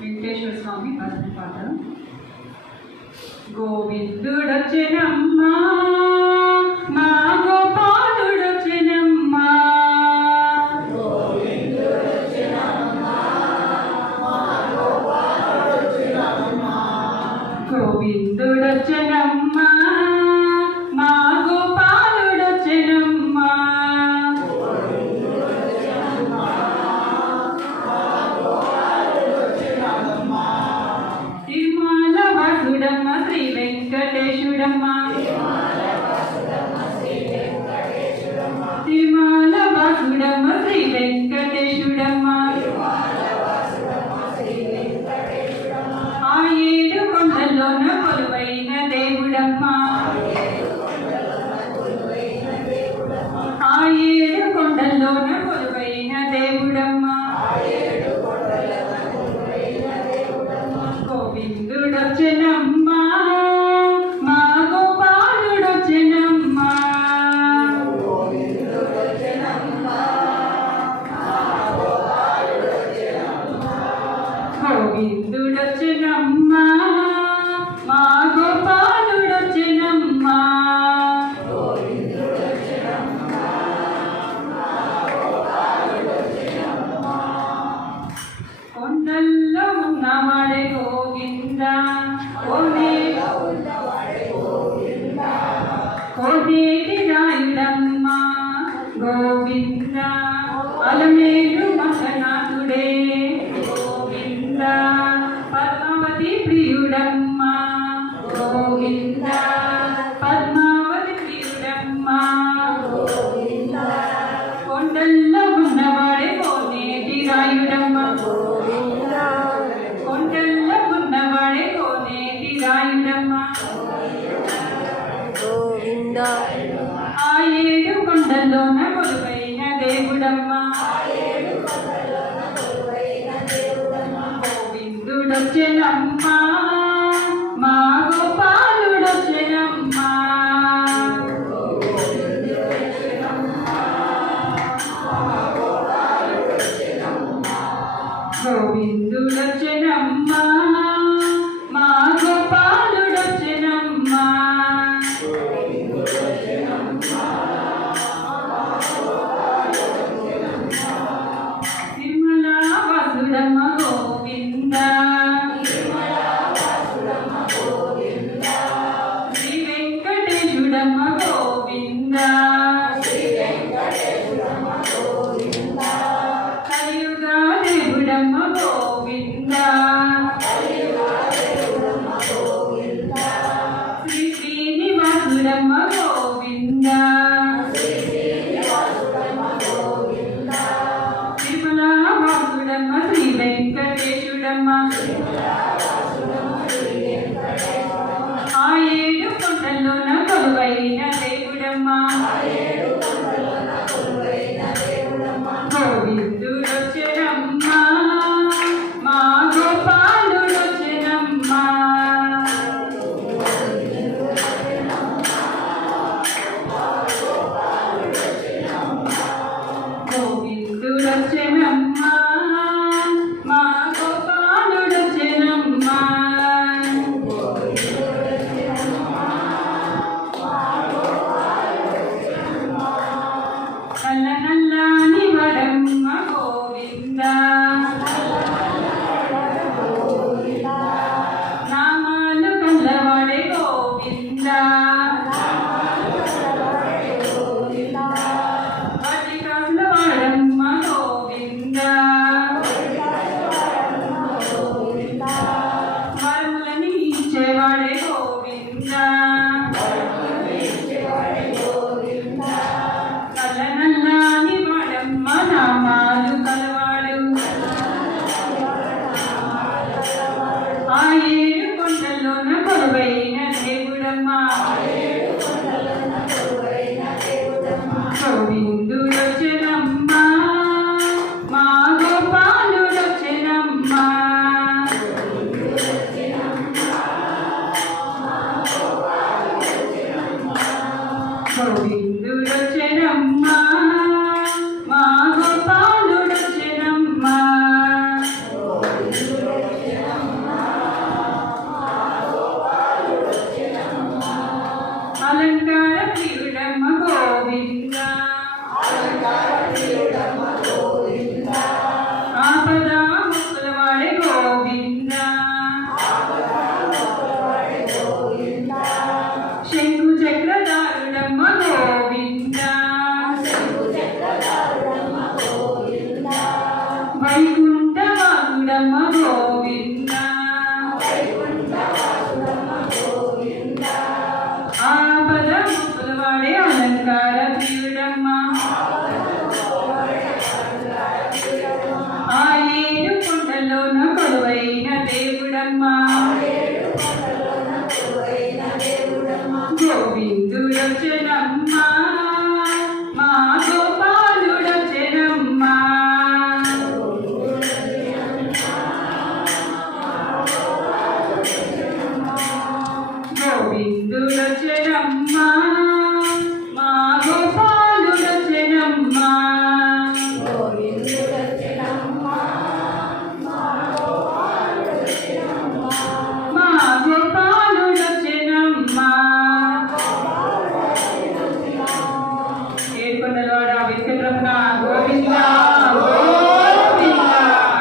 వెంకటేశ్వర స్వామి భజన పాట. గోవిందుడొచ్చెనమ్మా మా గోపాలుడొచ్చెనమ్మా, గోవిందుడొచ్చెనమ్మా మా గోపాలుడొచ్చెనమ్మా, తిరుమల వాసుడమ్మ శ్రీ వెంకటేశుడమ్మ, తిరుమల వాసుడమ్మ శ్రీ వెంకటేశుడమ్మ, ఆ ఏడు కొండల్లోన కొలువైన దేవుడమ్మ, ఆ ఏడు కొండల్లోన కొలువైన దేవుడమ్మ, గోవిందుడొచ్చెనమ్మా మా గోపాలుడొచ్చెనమ్మా, గోవిందుడొచ్చెనమ్మా మా గోపాలుడొచ్చెనమ్మా, కొండల్లో ఉన్నవాడే గోవింద, కోనేటి రాయుడమ్మ గోవింద, అలమేలు మహనాథుడే గోవింద, పద్మావతి ప్రియుడమ్మ గోవింద, పద్మావతి ప్రియుడమ్మ గోవింద, కొండల్లో ఉన్నవాడే కోనేటి రాయుడమ్మ, కొండల్లో ఉన్నవాడే కోనేటి రాయుడమ్మ, ఆ ఏడు కొండల్లోన కొలువైన దేవుడమ్మ, గోవిందుడొచ్చెనమ్మా మా గోపాలుడొచ్చెనమ్మా, గోవిందుడొచ్చెనమ్మా మా గోపాలుడొచ్చెనమ్మా, తిరుమల వాసుడమ్మ గోవింద, శ్రీ వెంకటేశుడమ్మ గోవింద, కలియుగ దేవుడమ్మ గోవింద, శ్రీ శ్రీనివాసుడమ్మ గోవింద, తిరుమల వాసుడమ్మ శ్రీ వెంకటేశుడమ్మ, ఆ ఏడు కొండల్లోన కొలువైన దేవుడమ్మ, గోవిందుడొచ్చెనమ్మా మా గోపాలుడొచ్చెనమ్మా, గోవిందుడొచ్చెనమ్మా మా గోపాలుడొచ్చెనమ్మా, నల్ల నల్లని వరమ్మ గోవింద, నామాలు కల్లవాడే గోవింద, వటికముల వాడమ్మ గోవింద, వరములని ఇచ్చేవాడే గోవింద, నల్ల నల్లని రమ్మ